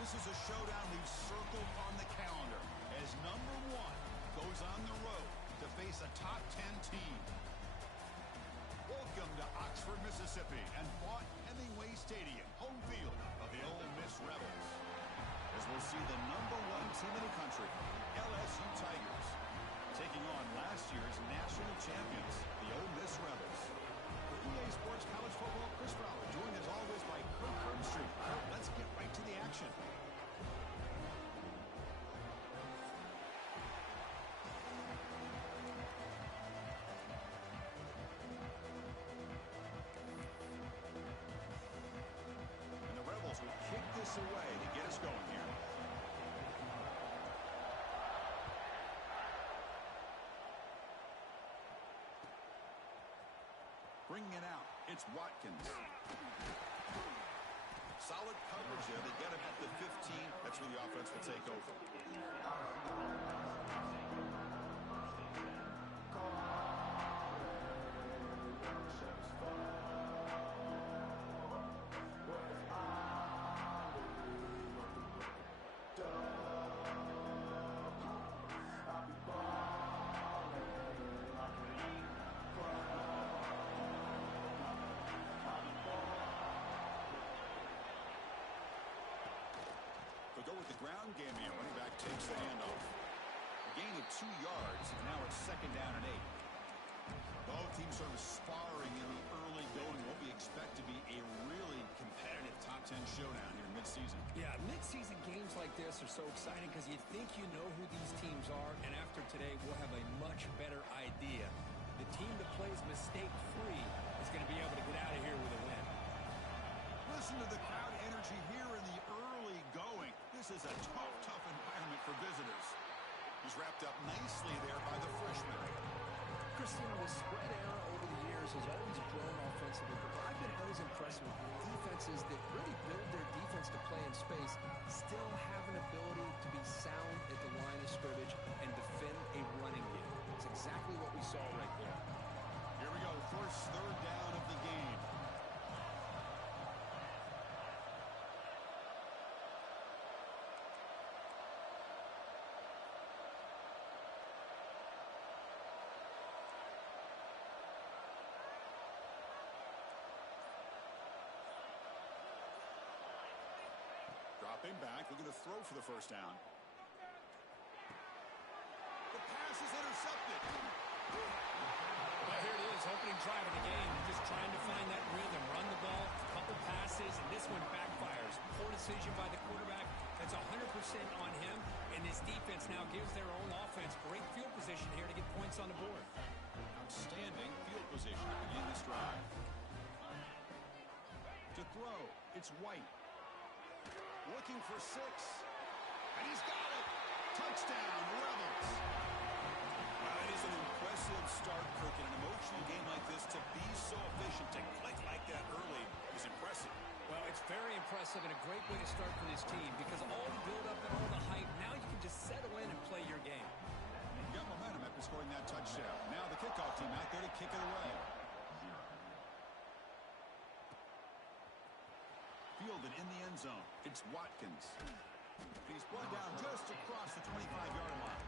This is a showdown we've circled on the calendar as number one goes on the road to face a top 10 team. Welcome to Oxford, Mississippi, and Vaught Hemingway Stadium, home field of the Ole Miss Rebels. As we'll see the number one team in the country, LSU Tigers, taking on last year's national champions, the Ole Miss Rebels. For EA Sports College Football, Chris Fowler, joined as always by Kirk Herbstreit. Kirk, let's get right to the action. And the Rebels will kick this away to get us going here. Bringing it out, it's Watkins. Solid coverage there. They get him at the 15. That's where the offense will take over. They'll go with the ground game here. Running back takes the handoff. A gain of 2 yards. Now it's 2nd down and 8. Both teams sort of sparring in the early going. What we expect to be a really competitive top 10 showdown here in midseason. Yeah, midseason games like this are so exciting because you think you know who these teams are, and after today we'll have a much better idea. The team that plays mistake-free is going to be able to get out of here with a win. Listen to the crowd energy here in the early going. This is a tough environment for visitors. He's wrapped up nicely there by the freshman. Christina, the spread era over the years has always grown offensively, but I've been always impressed with defenses that really build their defense to play in space, still have an ability to be sound at the line of scrimmage and defend a running game. It's exactly what we saw right there. Here we go, first 3rd down of the game. Dropping back, looking to throw for the first down. The pass is intercepted. Well, here it is, opening drive of the game. Just trying to find that rhythm, run the ball, a couple passes, and this one backfires. Poor decision by the quarterback. That's 100% on him, and this defense now gives their own offense great field position here to get points on the board. Outstanding field position to begin this drive. To throw, it's White. Looking for 6. And he's got it. Touchdown, Rebels. Wow, it is an impressive start, Kirk. In an emotional game like this, to be so efficient, to click like that early is impressive. Well, it's very impressive and a great way to start for this team because all the build-up and all the hype, now you can just settle in and play your game. You got momentum after scoring that touchdown. Now the kickoff team out there to kick it away. Fielded in the end zone. It's Watkins. He's brought down just across the 25-yard line.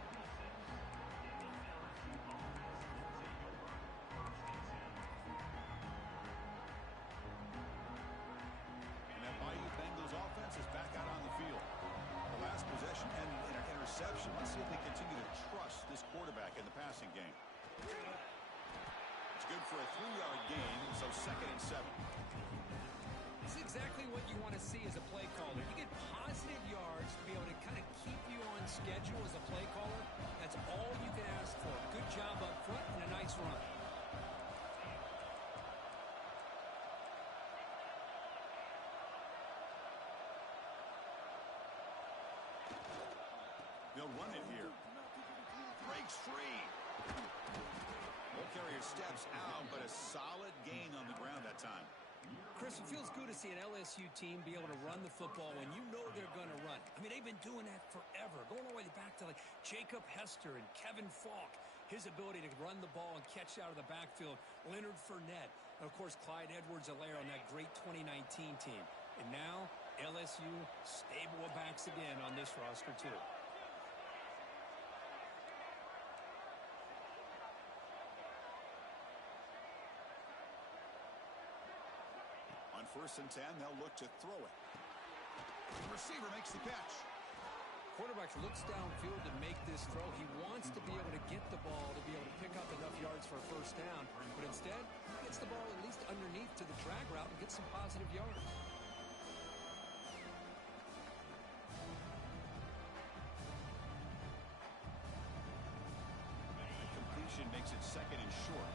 And that Bayou Bengals offense is back out on the field. The last possession ended in an interception. Let's see if they continue to trust this quarterback in the passing game. It's good for a 3-yard gain, so 2nd and 7. This is exactly what you want to see as a play caller. You get positive yards to be able to kind of keep you on schedule as a play caller. That's all you can ask for. Good job up front and a nice run. They'll run it here. Breaks free. Ball carrier steps out, but a solid gain on the ground that time. Chris, it feels good to see an LSU team be able to run the football when you know they're going to run. I mean, they've been doing that forever, going all the way back to like Jacob Hester and Kevin Falk. His ability to run the ball and catch out of the backfield. Leonard Fournette. And, of course, Clyde Edwards-Helaire on that great 2019 team. And now LSU stable of backs again on this roster, too. On 1st and 10, they'll look to throw it. The receiver makes the catch. Quarterback looks downfield to make this throw. He wants to be able to get the ball to be able to pick up enough yards for a first down. But instead, he gets the ball at least underneath to the drag route and gets some positive yards. The completion makes it 2nd and short.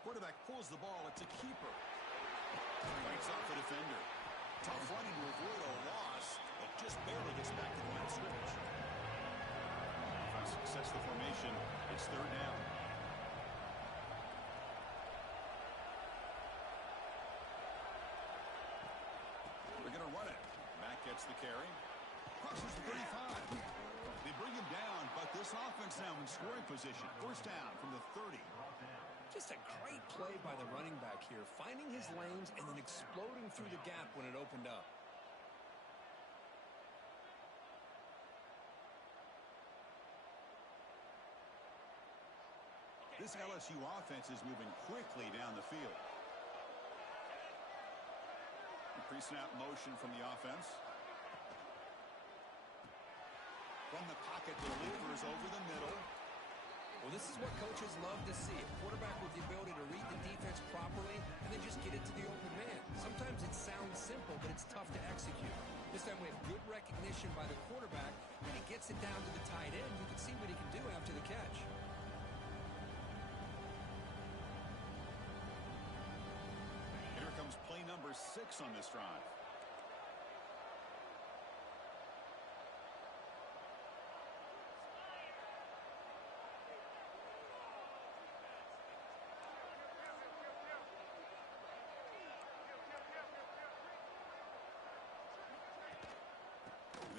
Quarterback pulls the ball. It's a keeper. Fights off the defender. Tough running to avoid a loss, but just barely gets back to the line of scrimmage. Offense success the formation. It's 3rd down. They're going to run it. Mack gets the carry. Crosses the 35. They bring him down, but this offense now in scoring position. 1st down from the 30. Just a great play by the running back here, finding his lanes and then exploding through the gap when it opened up. This LSU offense is moving quickly down the field. Pre-snap motion from the offense. From the pocket, delivers over the middle. Well, this is what coaches love to see. A quarterback with the ability to read the defense properly and then just get it to the open man. Sometimes it sounds simple, but it's tough to execute. This time we have good recognition by the quarterback, and he gets it down to the tight end. You can see what he can do after the catch. Here comes play number 6 on this drive.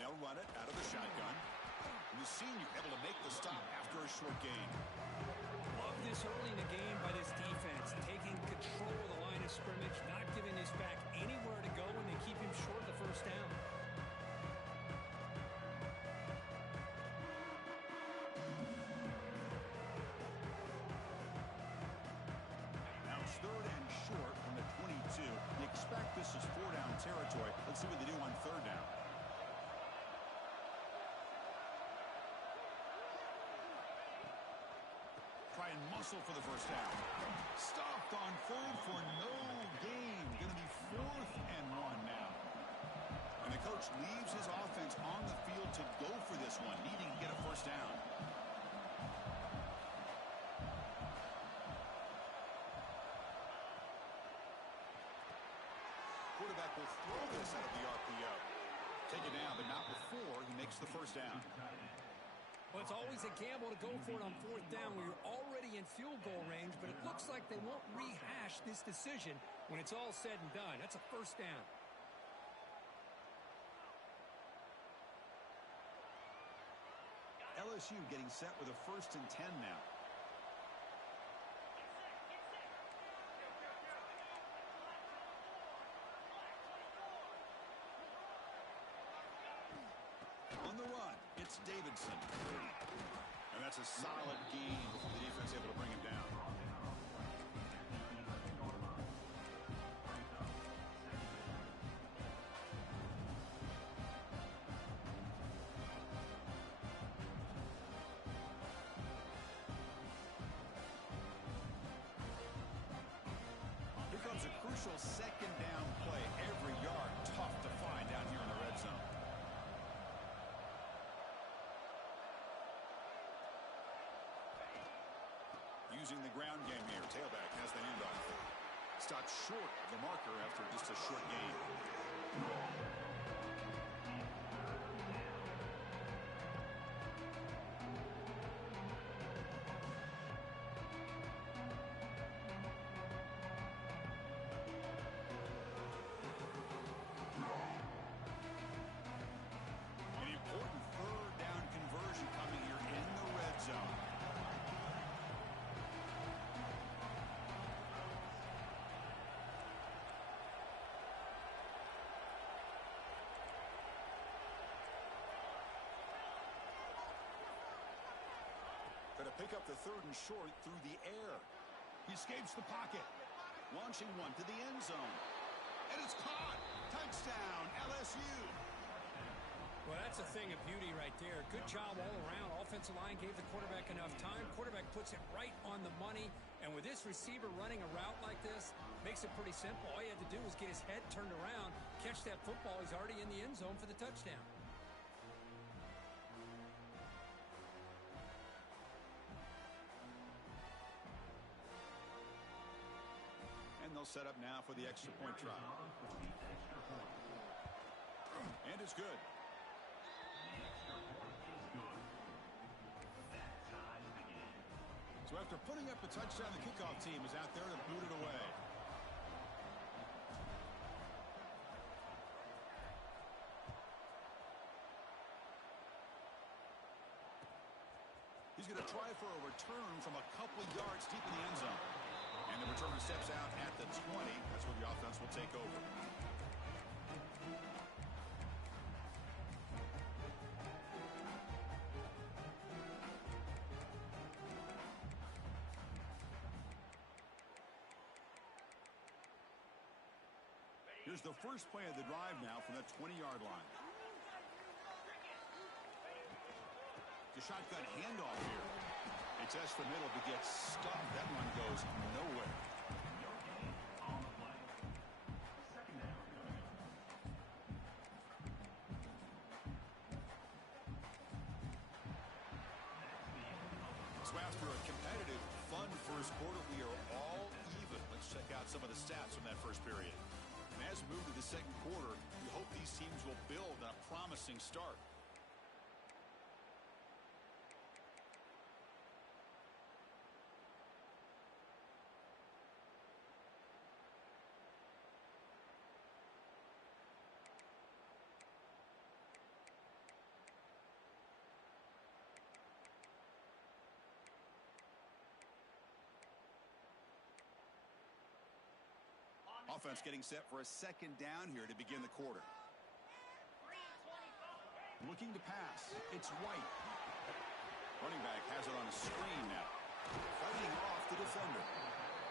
They'll run it out of the shotgun. And the senior able to make the stop after a short gain. Love this early in the game by this defense, taking control of the line of scrimmage, not giving this back anywhere to go when they keep him short the first down. Now it's 3rd and short from the 22. You expect this is 4-down territory. Let's see what they do on 3rd down. Try and muscle for the first down. Stopped on 3rd for no gain. Going to be 4th and 1 now. And the coach leaves his offense on the field to go for this one, needing to get a first down. Quarterback will throw this out of the RPO. Take it down, but not before he makes the first down. Well, it's always a gamble to go for it on 4th down where you're already in field goal range, but it looks like they won't rehash this decision when it's all said and done. That's a first down. LSU getting set with a 1st and 10 now. On the run, it's Davidson. And that's a solid gain before the defense able to bring him down. Here comes a crucial 2nd down play. Every yard tough to find down here in the red zone. Using the ground game here. Tailback has the handoff. Stopped short of the marker after just a short gain. An important 3rd down conversion coming here in the red zone. Going to pick up the 3rd and short through the air. He escapes the pocket. Launching one to the end zone. And it's caught. Touchdown, LSU. Well, that's a thing of beauty right there. Good job all around. Offensive line gave the quarterback enough time. Quarterback puts it right on the money. And with this receiver running a route like this, makes it pretty simple. All you had to do was get his head turned around, catch that football. He's already in the end zone for the touchdown. And they'll set up now for the extra point try. And it's good. So after putting up a touchdown, the kickoff team is out there to boot it away. He's going to try for a return from a couple yards deep in the end zone. And the returner steps out at the 20. That's where the offense will take over. Here's the first play of the drive now from the 20-yard line. The shotgun handoff here. They test the middle but gets stuffed. That one goes nowhere. So after a competitive, fun first quarter, we are all even. Let's check out some of the stats from that first period. And as we move to the second quarter, we hope these teams will build on a promising start. Offense getting set for a second down here to begin the quarter. Looking to pass. It's White. Running back has it on a screen now. Fighting off the defender.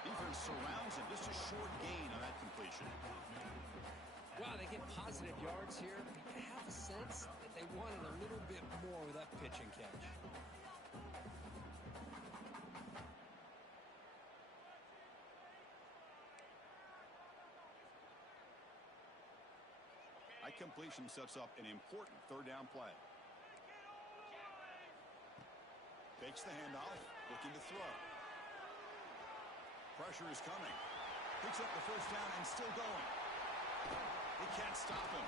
Defense surrounds him. Just a short gain on that completion. Wow, they get positive yards here. I have a sense that they wanted a little bit more with that pitch and catch. Completion sets up an important third down play. Takes the handoff, looking to throw. Pressure is coming. Picks up the first down and still going. They can't stop him.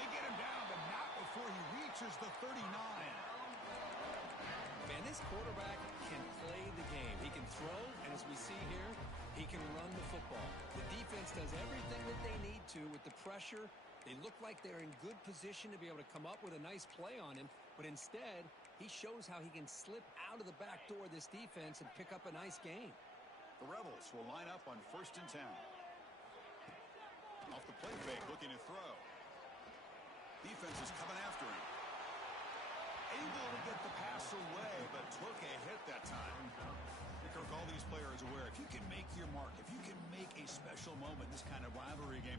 They get him down, but not before he reaches the 39. Man, this quarterback can play the game. He can throw, and as we see here, he can run the football. The defense does everything that they need to with the pressure. They look like they're in good position to be able to come up with a nice play on him, but instead, he shows how he can slip out of the back door of this defense and pick up a nice gain. The Rebels will line up on 1st and 10. Off the play fake, looking to throw. Defense is coming after him. Able to get the pass away, but took a hit that time. Kirk, all these players aware, if you can make your mark, if you can make a special moment in this kind of rivalry game,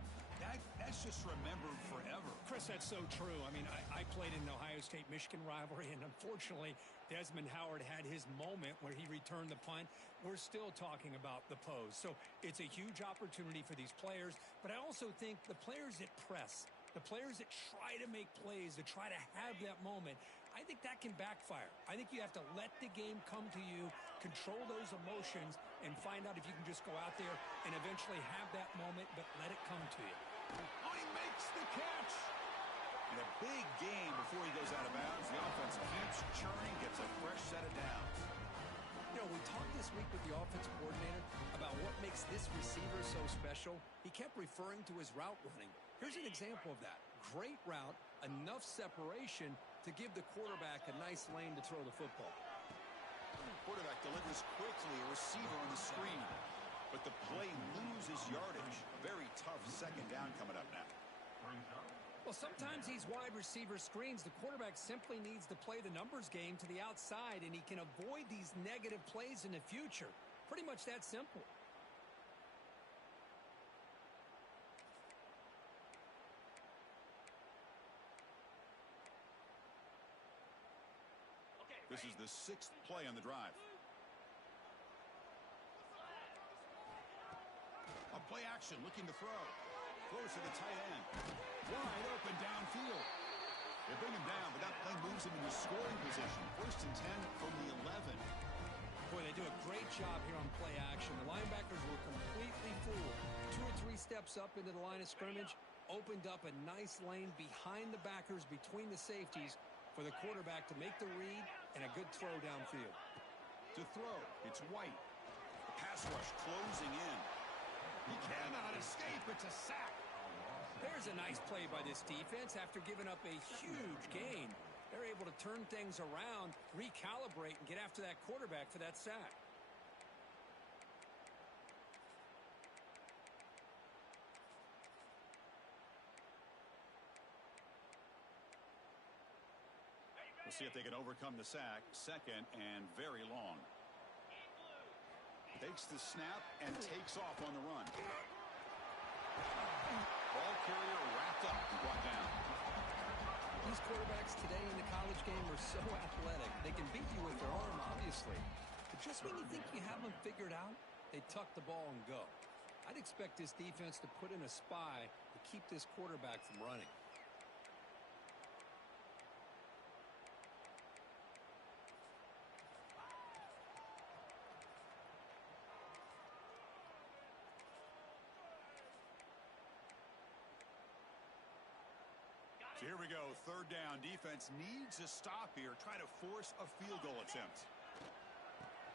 that's just remembered forever. Chris, that's so true. I mean, I played in an Ohio State-Michigan rivalry, and unfortunately, Desmond Howard had his moment where he returned the punt. We're still talking about the pose. So it's a huge opportunity for these players, but I also think the players that press, the players that try to make plays, that try to have that moment, I think that can backfire. I think you have to let the game come to you, control those emotions, and find out if you can just go out there and eventually have that moment, but let it come to you. Oh, he makes the catch! And a big game before he goes out of bounds. The offense keeps churning, gets a fresh set of downs. You know, we talked this week with the offensive coordinator about what makes this receiver so special. He kept referring to his route running. Here's an example of that. Great route, enough separation to give the quarterback a nice lane to throw the football. Quarterback delivers quickly, a receiver on the screen. But the play loses yardage. Very tough second down coming up now. Well, sometimes these wide receiver screens, the quarterback simply needs to play the numbers game to the outside, and he can avoid these negative plays in the future. Pretty much that simple. This is the 6th play on the drive. A play action, looking to throw. Throws to the tight end. Wide open downfield. They bring him down, but that play moves him into scoring position. 1st and 10 from the 11. Boy, they do a great job here on play action. The linebackers were completely fooled. 2 or 3 steps up into the line of scrimmage, opened up a nice lane behind the backers, between the safeties, for the quarterback to make the read and a good throw downfield. To throw, it's White. The pass rush closing in. He cannot escape. It's a sack. There's a nice play by this defense after giving up a huge gain. They're able to turn things around, recalibrate, and get after that quarterback for that sack. We'll see if they can overcome the sack. 2nd and very long. Takes the snap and takes off on the run. Ball carrier wrapped up and brought down. These quarterbacks today in the college game are so athletic. They can beat you with their arm, obviously. But just when you think you have them figured out, they tuck the ball and go. I'd expect this defense to put in a spy to keep this quarterback from running. Here we go, 3rd down. Defense needs a stop here. Try to force a field goal attempt.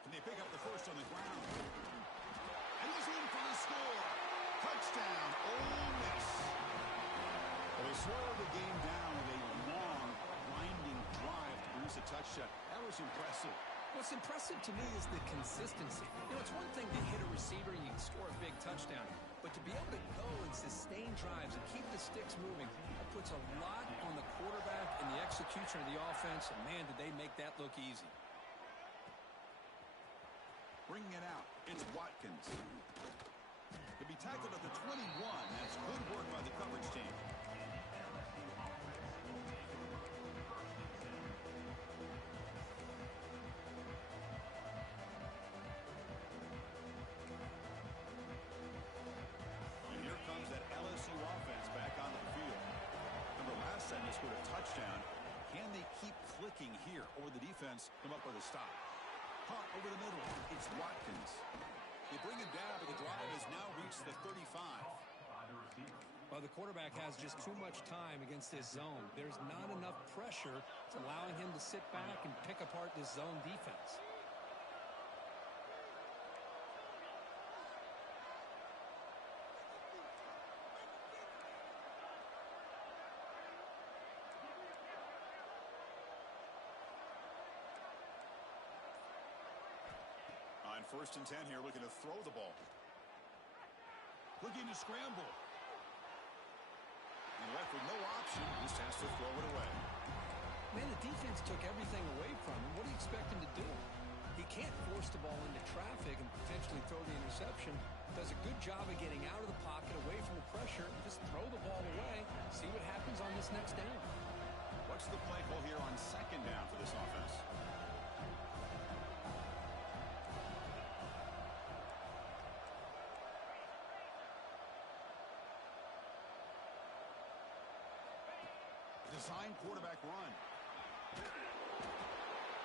And they pick up the 1st on the ground. And he's in for the score. Touchdown, Ole Miss. Well, they slowed the game down with a long, winding drive to produce a touchdown. That was impressive. What's impressive to me is the consistency. You know, it's one thing to hit a receiver and you can score a big touchdown, but to be able to go and sustain drives and keep the sticks moving, that puts a lot on the quarterback and the execution of the offense, and man, did they make that look easy. Bringing it out, it's Watkins. To be tackled at the 21, that's good work by the coverage team. Scored a touchdown. Can they keep clicking here, or the defense come up with a stop? Punt over the middle. It's Watkins. They bring it down, but the drive has now reached the 35. Well, the quarterback has just too much time against this zone. There's not enough pressure. It's allowing him to sit back and pick apart this zone defense. On 1st and 10 here, looking to throw the ball. Looking to scramble. And left with no option, just has to throw it away. Man, the defense took everything away from him. What do you expect him to do? He can't force the ball into traffic and potentially throw the interception. Does a good job of getting out of the pocket, away from the pressure, and just throw the ball away. See what happens on this next down. What's the play call here on 2nd down for this offense? Design quarterback run.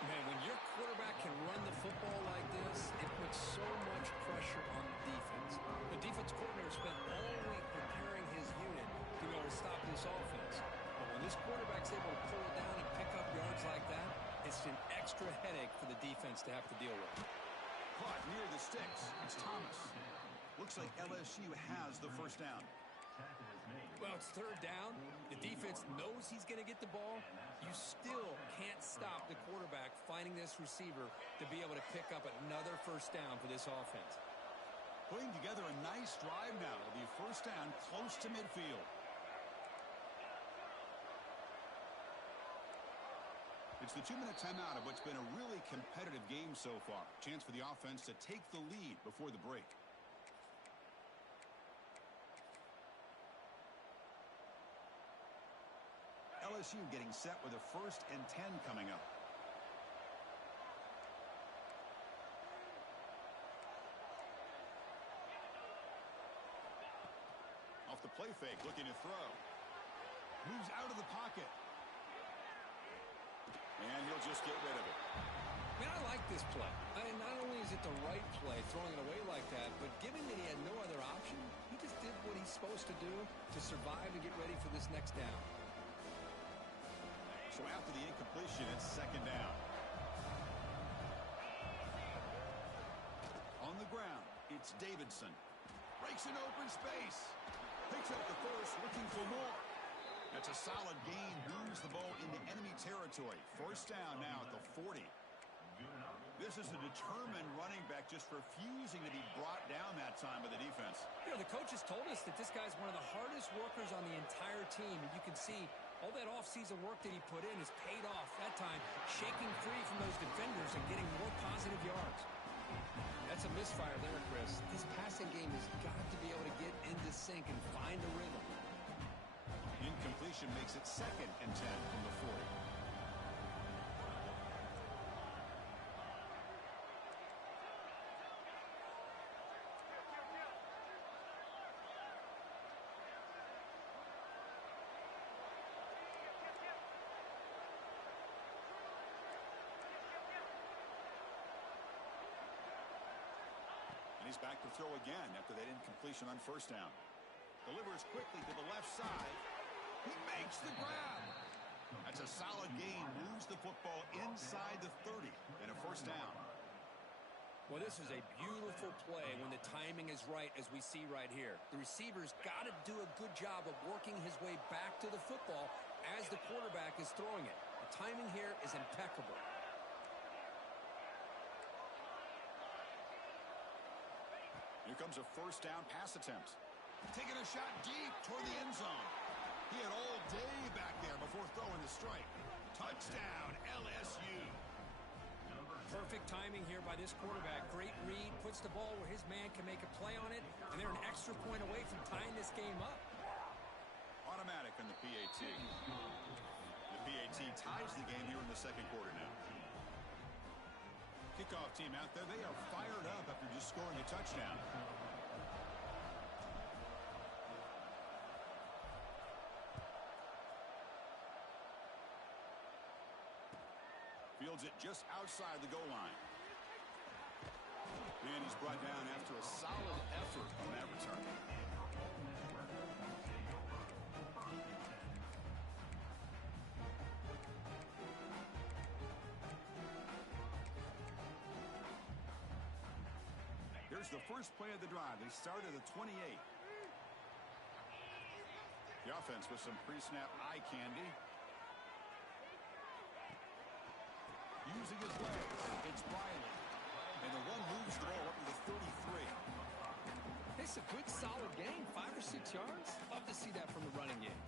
Man, when your quarterback can run the football like this, it puts so much pressure on the defense. The defense coordinator spent all week preparing his unit to be able to stop this offense. But when this quarterback's able to pull it down and pick up yards like that, it's an extra headache for the defense to have to deal with. Caught near the sticks. It's Thomas. Looks like LSU has the 1st down. Well, it's 3rd down. The defense knows he's going to get the ball. You still can't stop the quarterback finding this receiver to be able to pick up another 1st down for this offense. Putting together a nice drive now. The 1st down close to midfield. It's the 2-minute timeout of what's been a really competitive game so far. Chance for the offense to take the lead before the break. LSU getting set with a 1st and 10 coming up. Off the play fake, looking to throw. Moves out of the pocket. And he'll just get rid of it. Man, I like this play. Not only is it the right play, throwing it away like that, but given that he had no other option, he just did what he's supposed to do to survive and get ready for this next down. So after the incompletion, it's 2nd down. On the ground, it's Davidson. Breaks an open space. Picks up the first, looking for more. That's a solid gain. Moves the ball into enemy territory. 1st down now at the 40. This is a determined running back just refusing to be brought down that time by the defense. You know, the coaches told us that this guy's one of the hardest workers on the entire team. And you can see all that offseason work that he put in has paid off that time, shaking free from those defenders and getting more positive yards. That's a misfire there, Chris. This passing game has got to be able to get into sync and find a rhythm. Incompletion makes it 2nd and 10 from the 40. And he's back to throw again after that incompletion on 1st down. Delivers quickly to the left side. He makes the grab. That's a solid gain. Moves the football inside the 30 and a 1st down. Well, this is a beautiful play when the timing is right, as we see right here. The receiver's got to do a good job of working his way back to the football as the quarterback is throwing it. The timing here is impeccable. Here comes a 1st down pass attempt. Taking a shot deep toward the end zone. He had all day back there before throwing the strike. Touchdown, LSU. Perfect timing here by this quarterback. Great read, puts the ball where his man can make a play on it, and they're an extra point away from tying this game up. Automatic on the PAT. The PAT ties the game here in the 2nd quarter now. Kickoff team out there, they are fired up after just scoring a touchdown. Fields it just outside the goal line. And he's brought down after a solid effort on that return. Here's the first play of the drive. They start at the 28. The offense with some pre-snap eye candy. Using his legs, it's Riley. And the one moves the ball up to the 33. It's a good, solid game, 5 or 6 yards. Love to see that from the running game.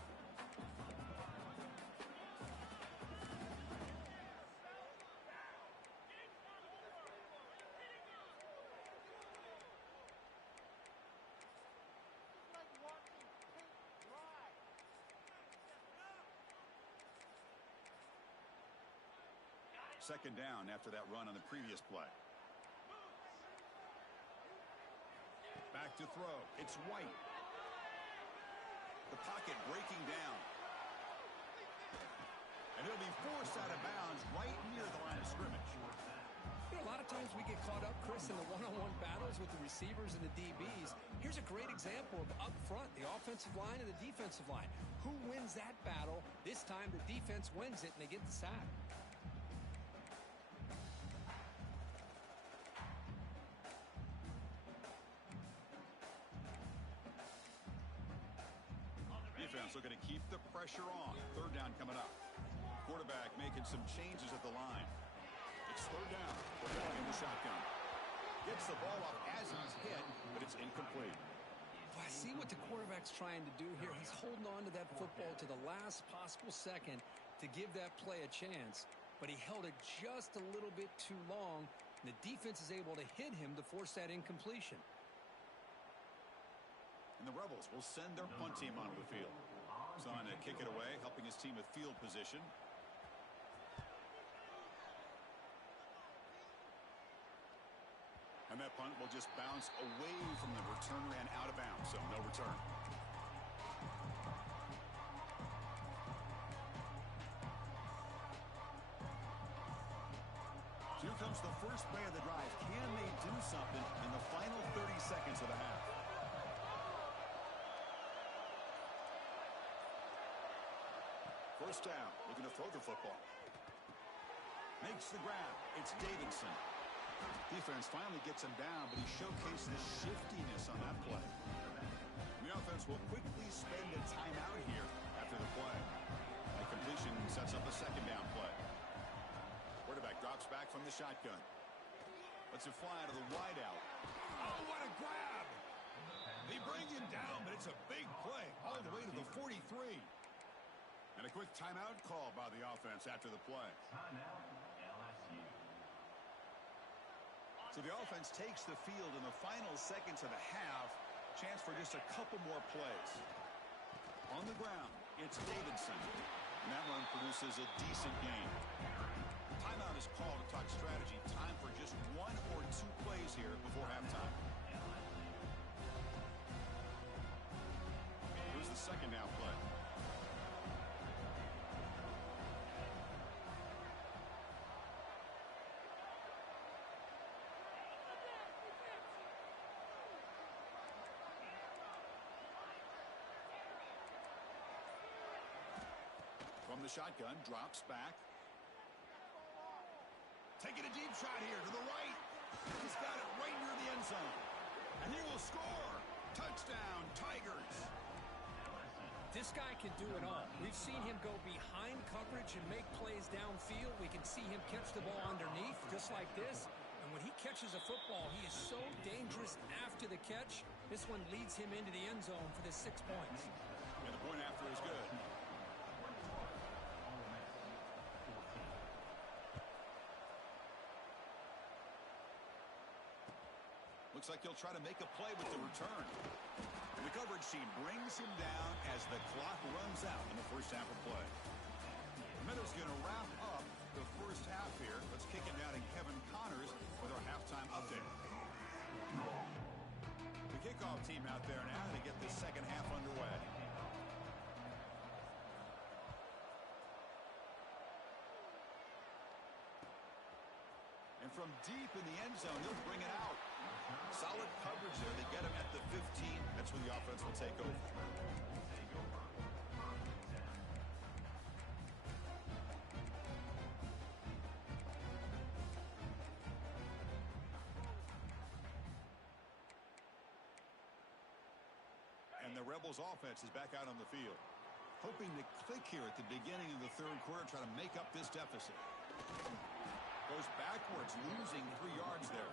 Second down after that run on the previous play. Back to throw. It's White. The pocket breaking down. And he'll be forced out of bounds right near the line of scrimmage. You know, a lot of times we get caught up, Chris, in the one-on-one battles with the receivers and the DBs. Here's a great example of up front, the offensive line and the defensive line. Who wins that battle? This time the defense wins it, and they get the sack. Defense looking to keep the pressure on. 3rd down coming up. Quarterback making some changes at the line. It's 3rd down. Quarterback in the shotgun. Gets the ball up as he's hit, but it's incomplete. Well, I see what the quarterback's trying to do here. He's holding on to that football to the last possible second to give that play a chance. but he held it just a little bit too long. And the defense is able to hit him to force that incompletion. And the Rebels will send their punt team onto the field. Son to kick it away, helping his team with field position. And that punt will just bounce away from the returner and out of bounds, so no return. Here comes the first play of the drive. Can they do something in the final 30 seconds of the half? First down, looking to throw the football. Makes the grab. It's Davidson. Defense finally gets him down, but he showcased the shiftiness on that play. The offense will quickly spend a timeout here after the play. That completion sets up a second down play. Quarterback drops back from the shotgun. Lets it fly to the wideout. Oh, what a grab! They bring him down, but it's a big play all the way to the 43. And a quick timeout call by the offense after the play. So the offense takes the field in the final seconds of the half. Chance for just a couple more plays. On the ground, it's Davidson. And that run produces a decent gain. Timeout is called to talk strategy. Time for just one or two plays here before halftime. Here's the second down play. From the shotgun, drops back. Taking a deep shot here to the right. He's got it right near the end zone. And he will score. Touchdown, Tigers. This guy can do it all. We've seen him go behind coverage and make plays downfield. We can see him catch the ball underneath, just like this. And when he catches a football, he is so dangerous after the catch. This one leads him into the end zone for the 6 points. And the point after is good. Looks like he'll try to make a play with the return. And the coverage team brings him down as the clock runs out in the first half of play. Miller's going to wrap up the first half here. Let's kick it down to Kevin Connors with our halftime update. The kickoff team out there now to get this second half underway. And from deep in the end zone, he'll bring it out. Solid coverage there. They get him at the 15. That's where the offense will take over. And the Rebels offense is back out on the field. Hoping to click here at the beginning of the third quarter, try to make up this deficit. Goes backwards, losing 3 yards there.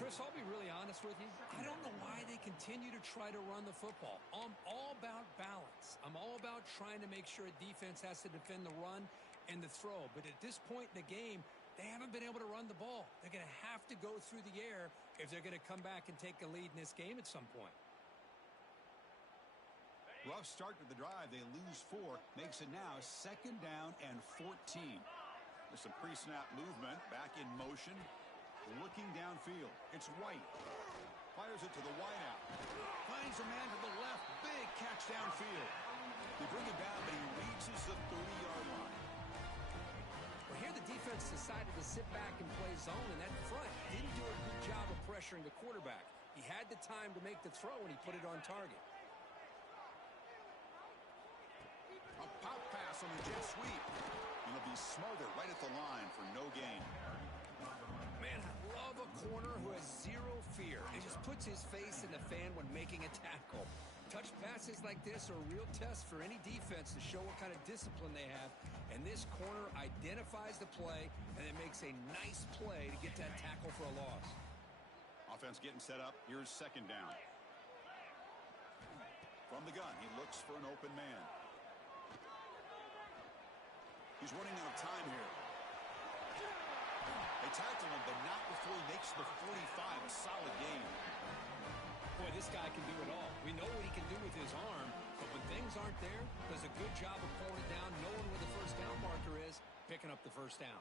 Chris, I'll be really honest with you. I don't know why they continue to try to run the football. I'm all about balance. I'm all about trying to make sure a defense has to defend the run and the throw. But at this point in the game, they haven't been able to run the ball. They're going to have to go through the air if they're going to come back and take a lead in this game at some point. Rough start to the drive. They lose 4. Makes it now second down and 14. There's some pre-snap movement. Back in motion. Looking downfield. It's White. Fires it to the wideout. Finds a man to the left. Big catch downfield. They bring him down, but he reaches the 30-yard line. Well, here the defense decided to sit back and play zone, and that front didn't do a good job of pressuring the quarterback. He had the time to make the throw, and he put it on target. A pop pass on the jet sweep. And it'll be smothered right at the line for no gain. Man, I love a corner who has zero fear. He just puts his face in the fan when making a tackle. Touch passes like this are a real test for any defense to show what kind of discipline they have. And this corner identifies the play and then makes a nice play to get that tackle for a loss. Offense getting set up. Here's second down. From the gun, he looks for an open man. He's running out of time here. They tackle him, but not before he makes the 45. A solid game. Boy, this guy can do it all. We know what he can do with his arm, but when things aren't there, does a good job of pulling it down, knowing where the first down marker is, picking up the first down.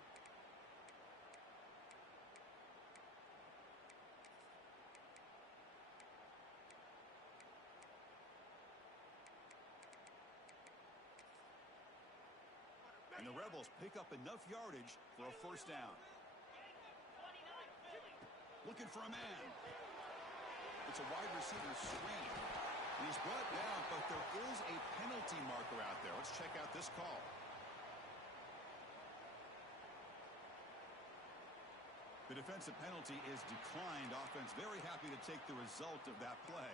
And the Rebels pick up enough yardage for a first down. Looking for a man. It's a wide receiver screen. And he's brought down, but there is a penalty marker out there. Let's check out this call. The defensive penalty is declined. Offense very happy to take the result of that play.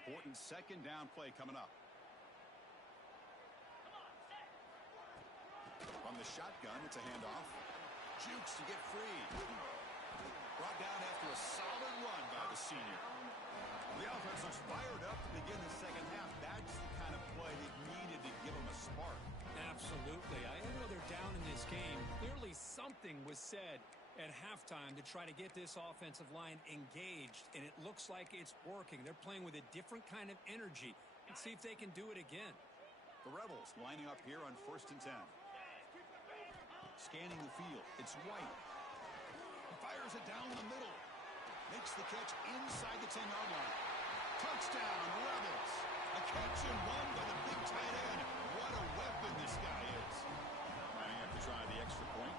Important second down play coming up. On the shotgun, it's a handoff. Jukes to get free. Brought down after a solid run by the senior. The offense looks fired up to begin the second half. That's the kind of play they needed to give them a spark. Absolutely. I know they're down in this game. Clearly something was said at halftime to try to get this offensive line engaged, and it looks like it's working. They're playing with a different kind of energy. Let's see if they can do it again. The Rebels lining up here on 1st and 10. Scanning the field. It's White. He fires it down the middle. Makes the catch inside the 10-yard line. Touchdown, Rebels. A catch and run by the big tight end. What a weapon this guy is. Might have to try the extra point.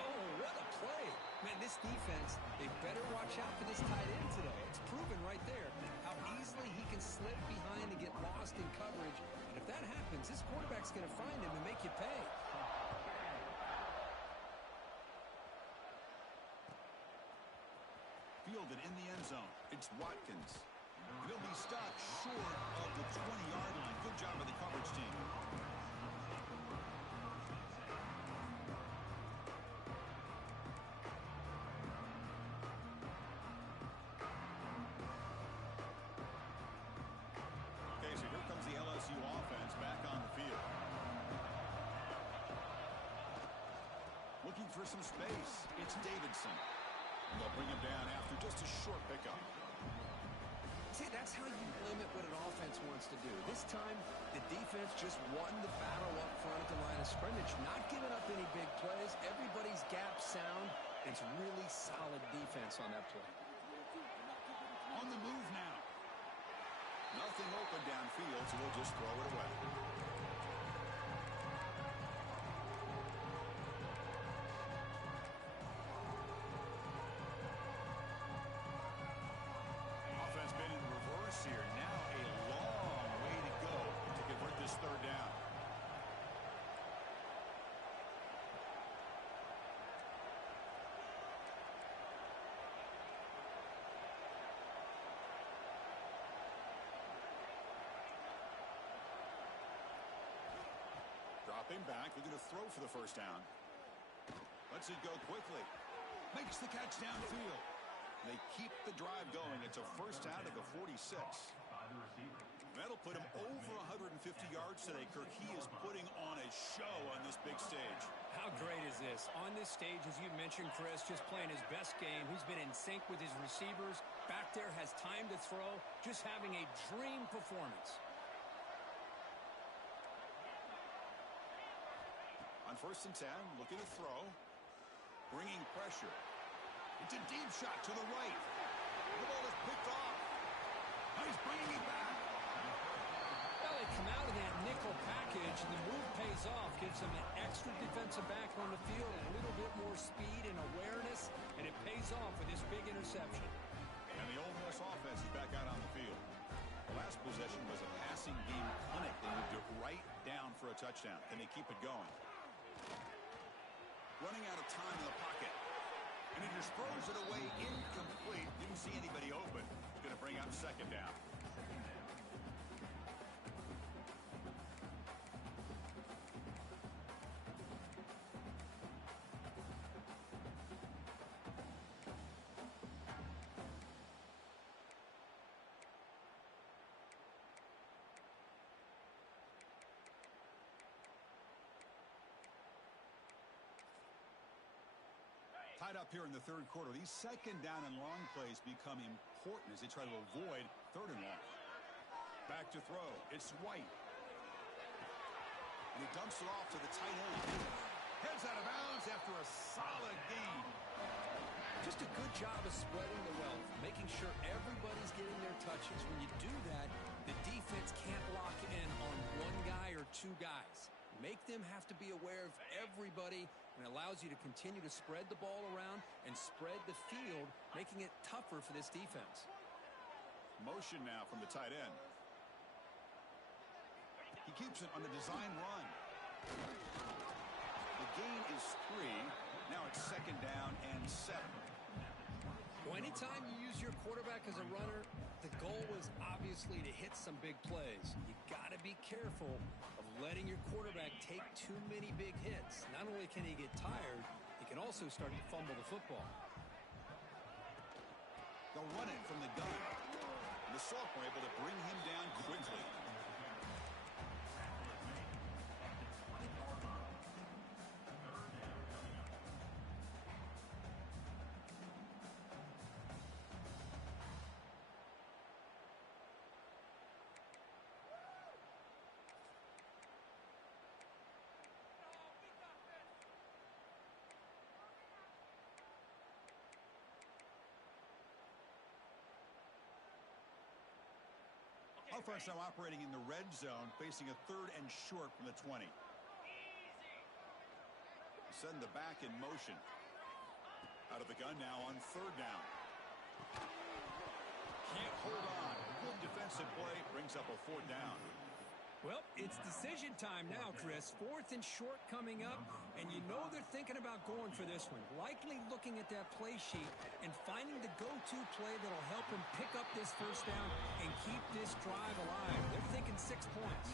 Oh, what a play. Man, this defense, they better watch out for this tight end today. It's proven right there how easily he can slip behind and get lost in coverage. And if that happens, this quarterback's going to find him and make you pay. Fielded in the end zone. It's Watkins. He'll be stopped short of the 20-yard line. Good job of the coverage team. Okay, so here comes the LSU offense back on the field. Looking for some space. It's Davidson. They'll bring him down after just a short pickup. See, that's how you limit what an offense wants to do. This time, the defense just won the battle up front at the line of scrimmage, not giving up any big plays. Everybody's gap sound. It's really solid defense on that play. On the move now. Nothing open downfield, so we'll just throw it away. Offense been in reverse here. Now a long way to go to convert this third down. Dropping back, looking to throw for the first down. Lets it go quickly. Makes the catch downfield. They keep the drive going. It's a first down at the 46. That'll put him over 150 yards today. Kirk, he is putting on a show on this big stage. How great is this? On this stage, as you mentioned, Chris, just playing his best game. He's been in sync with his receivers. Back there, has time to throw. Just having a dream performance. On 1st and 10, looking to throw. Bringing pressure. It's a deep shot to the right. The ball is picked off. Now he's bringing it back. Well, they come out of that nickel package, and the move pays off. Gives them an extra defensive back on the field, a little bit more speed and awareness, and it pays off with this big interception. And the Ole Miss offense is back out on the field. The last possession was a passing game clinic. They moved it right down for a touchdown. Can they keep it going? Running out of time in the pocket. And he just throws it away incomplete. Didn't see anybody open. Going to bring up second down. up here in the third quarter. These second down and long plays become important as they try to avoid third and long. Back to throw. It's White. And he dumps it off to the tight end. Heads out of bounds after a solid gain. Just a good job of spreading the wealth, making sure everybody's getting their touches. When you do that, the defense can't lock in on one guy or two guys. Make them have to be aware of everybody, and allows you to continue to spread the ball around and spread the field, making it tougher for this defense. Motion now from the tight end. He keeps it on the design run. The gain is 3. Now it's second down and 7. Well, anytime you use your quarterback as a runner, the goal is obviously to hit some big plays. You got to be careful of letting your quarterback take too many big hits. Not only can he get tired, he can also start to fumble the football. They'll run it from the gun. And the Sophomore able to bring him down quickly. Offense now operating in the red zone, facing a 3rd and short from the 20. Send the back in motion. Out of the gun now on 3rd down. Can't hold on. Good defensive play brings up a 4th down. Well, it's decision time now, Chris. 4th and short coming up, and you know they're thinking about going for this one. Likely looking at that play sheet and finding the go-to play that'll help them pick up this first down and keep this drive alive. They're thinking 6 points.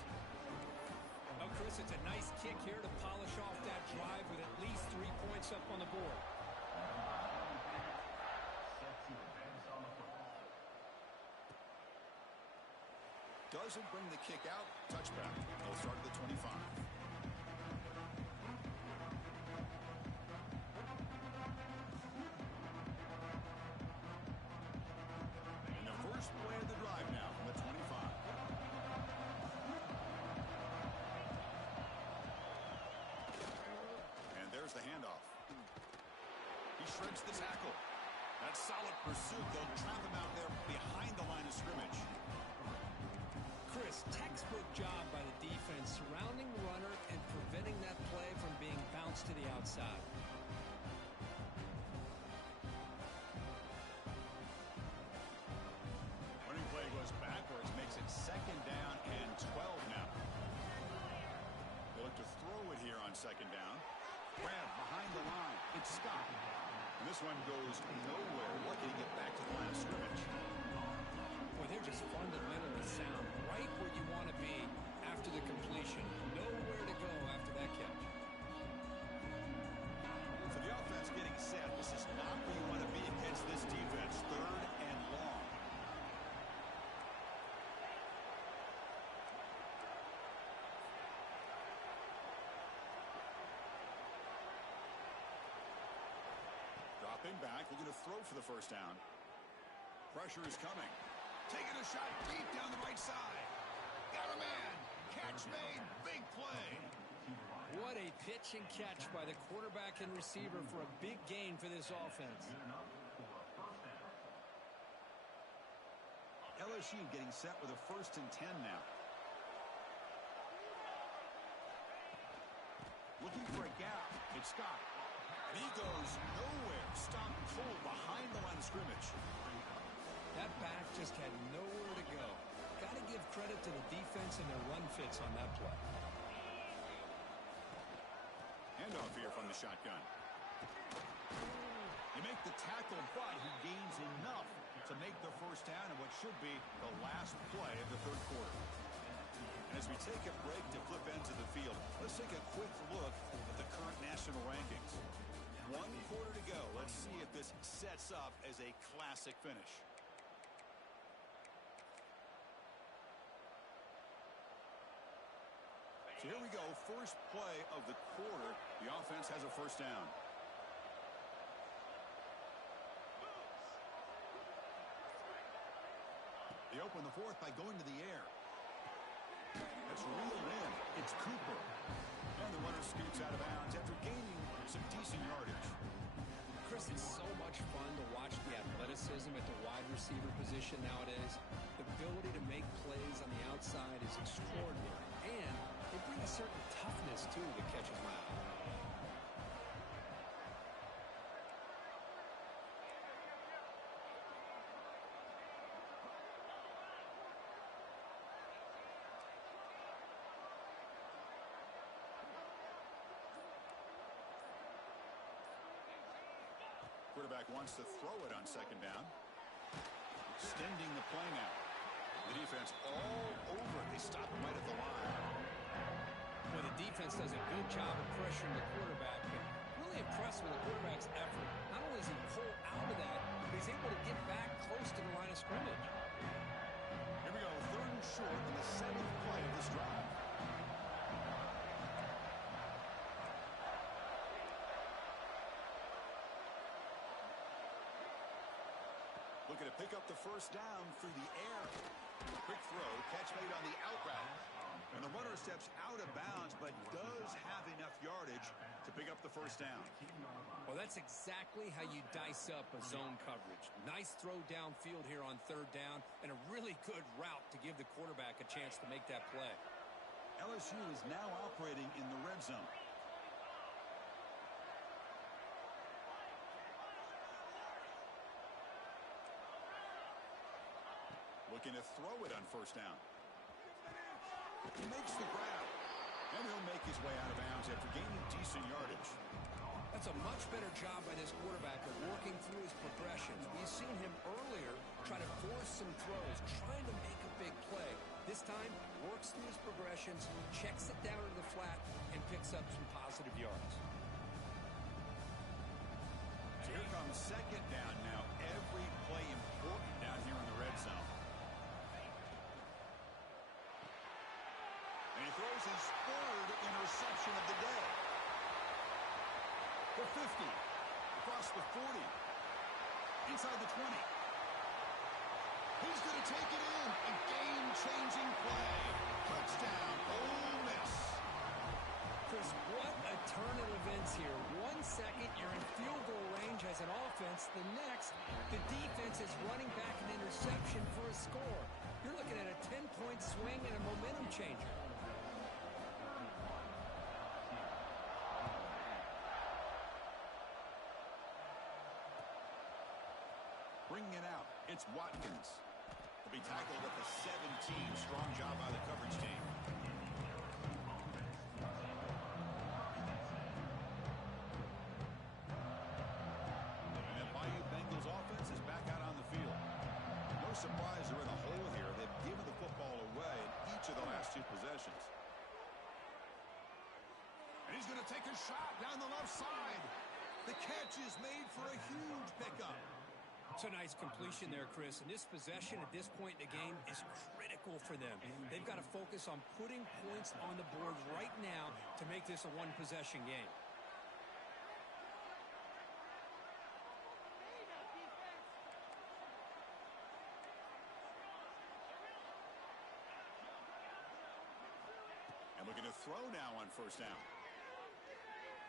Well, Chris, it's a nice kick here to polish off that drive with at least 3 points up on the board. Doesn't bring the kick out. Touchback. They'll start at the 25. And the first play of the drive now from the 25. And there's the handoff. He shreds the tackle. That's solid pursuit. They'll trap him out there behind the line of scrimmage. Chris, textbook job by the defense surrounding the runner and preventing that play from being bounced to the outside. Running play goes backwards, makes it second down and 12 now. They look to throw it here on second down. Grab behind the line. It's Scott. And this one goes nowhere. Lucky to get back to the line of scrimmage. Boy, they're just fundamentally sound, right where you want to be after the completion. Nowhere to go after that catch. So the offense getting set. This is not where you want to be against this defense. 3rd and long. Dropping back, looking to throw for the first down. Pressure is coming. Taking a shot deep down the right side. Got a man. Catch made. Big play. What a pitch and catch by the quarterback and receiver for a big gain for this offense. LSU getting set with a 1st and 10 now. Looking for a gap. It's Scott. And he goes nowhere. Stopped cold behind the line of scrimmage. That back just had nowhere to go. Got to give credit to the defense and their run fits on that play. Handoff here from the shotgun. You make the tackle, but he gains enough to make the first down in what should be the last play of the 3rd quarter. And as we take a break to flip ends of the field, let's take a quick look at the current national rankings. 1 quarter to go. Let's see if this sets up as a classic finish. So here we go. First play of the quarter. The offense has a first down. open the fourth by going to the air. That's reeled in. It's Cooper. And the runner scoots out of bounds after gaining some decent yardage. Chris, it's so much fun to watch the athleticism at the wide receiver position nowadays. The ability to make plays on the outside is extraordinary. And they bring a certain toughness, too, that catches my eye. Quarterback wants to throw it on second down. Extending the play now. The defense all over it. They stop him right at the line. Well, the defense does a good job of pressuring the quarterback, but really impressed with the quarterback's effort. Not only does he pull out of that, but he's able to get back close to the line of scrimmage. Here we go, third and short in the seventh play of this drive. Looking to pick up the first down through the air. Quick throw, catch made on the out route. And the runner steps out of bounds, but does have enough yardage to pick up the first down. Well, that's exactly how you dice up a zone coverage. Nice throw downfield here on third down, and a really good route to give the quarterback a chance to make that play. LSU is now operating in the red zone. Looking to throw it on first down. He makes the grab. And he'll make his way out of bounds after gaining decent yardage. That's a much better job by this quarterback of working through his progressions. We've seen him earlier try to force some throws, trying to make a big play. This time, works through his progressions, checks it down to the flat, and picks up some positive yards. So here comes second down now. Every play important down here in the red zone. And he throws his third interception of the day. The 50, across the 40, inside the 20. He's going to take it in. A game-changing play. Touchdown, Ole Miss. Chris, what a turn of events here. 1 second, you're in field goal range as an offense. The next, the defense is running back an interception for a score. You're looking at a 10-point swing and a momentum changer. Bringing it out, it's Watkins. He'll be tackled at the 17. Strong job by the coverage team. And the Bayou Bengals offense is back out on the field. No surprise they're in a hole here. They've given the football away in each of the last two possessions. And he's going to take a shot down the left side. The catch is made for a huge pickup. It's a nice completion there, Chris. And this possession at this point in the game is critical for them. They've got to focus on putting points on the board right now to make this a one-possession game. And looking to throw now on first down.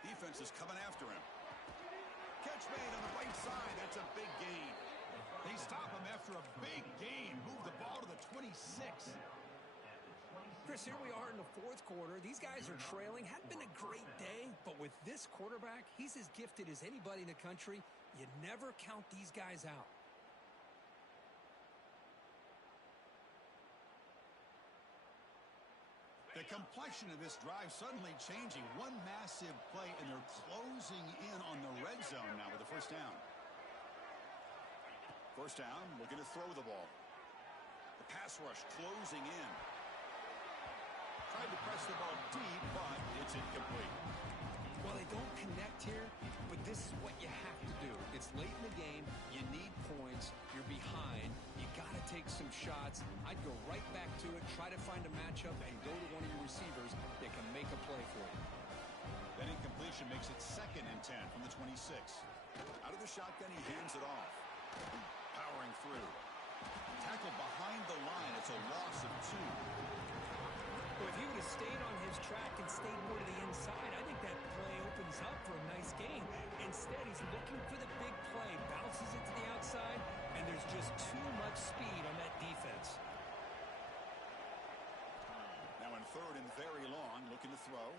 Defense is coming after him. Catch made on the right side. That's a big gain. They stop him after a big gain. Move the ball to the 26. Chris, here we are in the fourth quarter. These guys are trailing. Hadn't been a great day, but with this quarterback, he's as gifted as anybody in the country. You never count these guys out. The complexion of this drive suddenly changing. One massive play, and they're closing in on the red zone now with the first down. First down, looking to throw the ball. The pass rush closing in. Tried to press the ball deep, but it's incomplete. Well, they don't connect here, but this is what you have to do. It's late in the game. You need points. You're behind. You got to take some shots. I'd go right back to it, try to find a matchup, and go to one of your receivers that can make a play for you. That incompletion makes it 2nd and 10 from the 26. Out of the shotgun, he hands it off. Powering through. Tackle behind the line. It's a loss of 2. Well, if he would have stayed on his track and stayed more to the inside, I think that play opens up for a nice gain. Instead, he's looking for the big play, bounces it to the outside, and there's just too much speed on that defense. Now in 3rd and very long, looking to throw.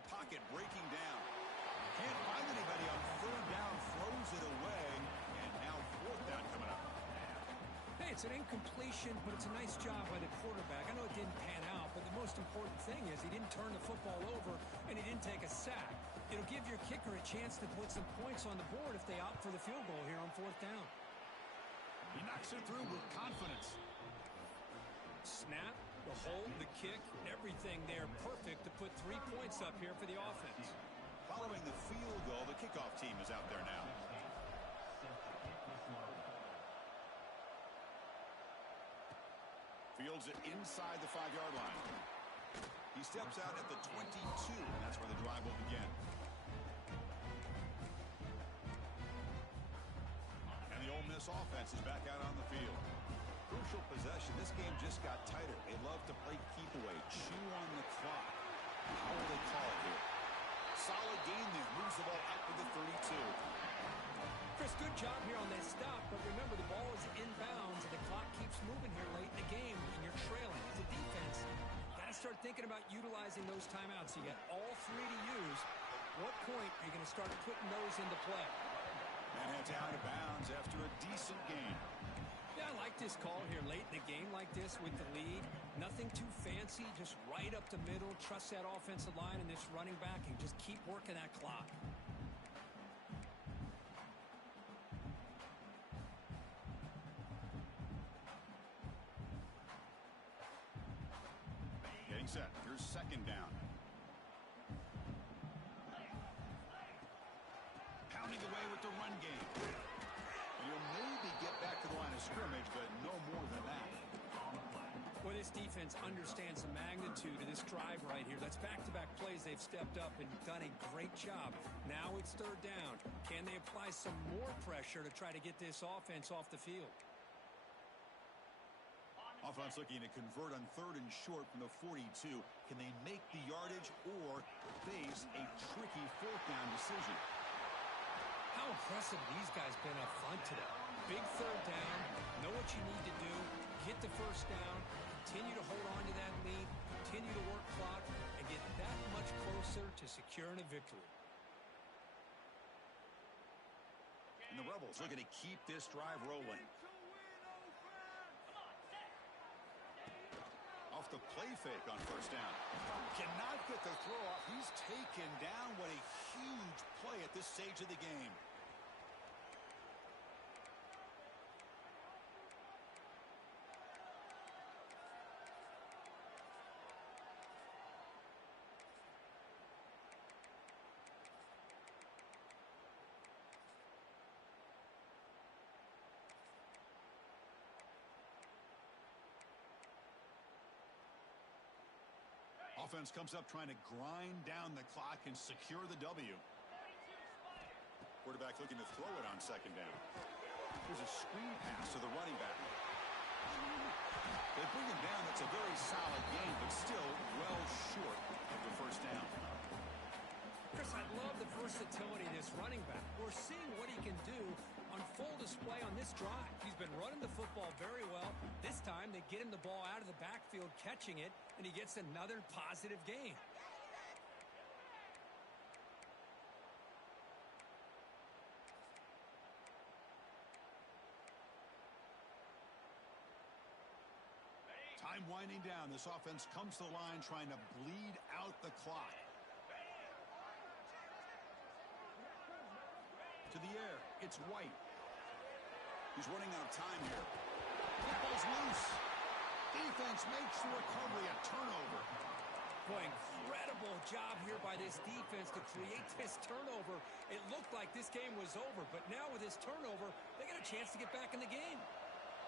The pocket breaking down. Can't find anybody on 3rd down, throws it away, and now 4th down coming up. Hey, it's an incompletion, but it's a nice job by the quarterback. I know it didn't pan out, but the most important thing is he didn't turn the football over and he didn't take a sack. It'll give your kicker a chance to put some points on the board if they opt for the field goal here on 4th down. He knocks it through with confidence. Snap, the hold, the kick, everything there perfect to put 3 points up here for the offense. Following the field goal, the kickoff team is out there now. Fields it inside the 5-yard line. He steps out at the 22, and that's where the drive will begin. And the Ole Miss offense is back out on the field. Crucial possession. This game just got tighter. They love to play keep away, chew on the clock. How will they call it here? Solid gain there. Moves the ball out to the 32. Chris, good job here on that stop, but remember the ball is inbounds and the clock keeps moving here late in the game and you're trailing. As a defense, got to start thinking about utilizing those timeouts. You got all 3 to use. What point are you going to start putting those into play? And it's out of bounds after a decent gain. Yeah, I like this call here late in the game like this with the lead. Nothing too fancy, just right up the middle. Trust that offensive line and this running back and just keep working that clock. Getting set. Here's 2nd down. Pounding away with the run game. You'll maybe get back to the line of scrimmage, but no more than that. Well, this defense understands the magnitude of this drive right here. That's back-to-back plays. They've stepped up and done a great job. Now it's 3rd down. Can they apply some more pressure to try to get this offense off the field? Offense looking to convert on 3rd and short from the 42. Can they make the yardage or face a tricky 4th down decision? How impressive these guys been up front today. Big 3rd down, know what you need to do, get the 1st down, continue to hold on to that lead, continue to work clock, and get that much closer to securing a victory. And the Rebels looking to keep this drive rolling. Off the play fake on 1st down. Cannot get the throw off. He's taken down. What a huge play at this stage of the game. Offense comes up trying to grind down the clock and secure the W. Quarterback looking to throw it on 2nd down. Here's a screen pass to the running back. They bring him down. That's a very solid game, but still well short of the 1st down. Chris, I love the versatility of this running back. We're seeing what he can do on full display on this drive. He's been running the football very well. This time they get him the ball out of the backfield, catching it, and he gets another positive gain. Time winding down. This offense comes to the line trying to bleed out the clock. To the air. It's White. He's running out of time here. Football's loose. Defense makes the recovery, a turnover. Boy, incredible job here by this defense to create this turnover. It looked like this game was over, but now with this turnover, they got a chance to get back in the game.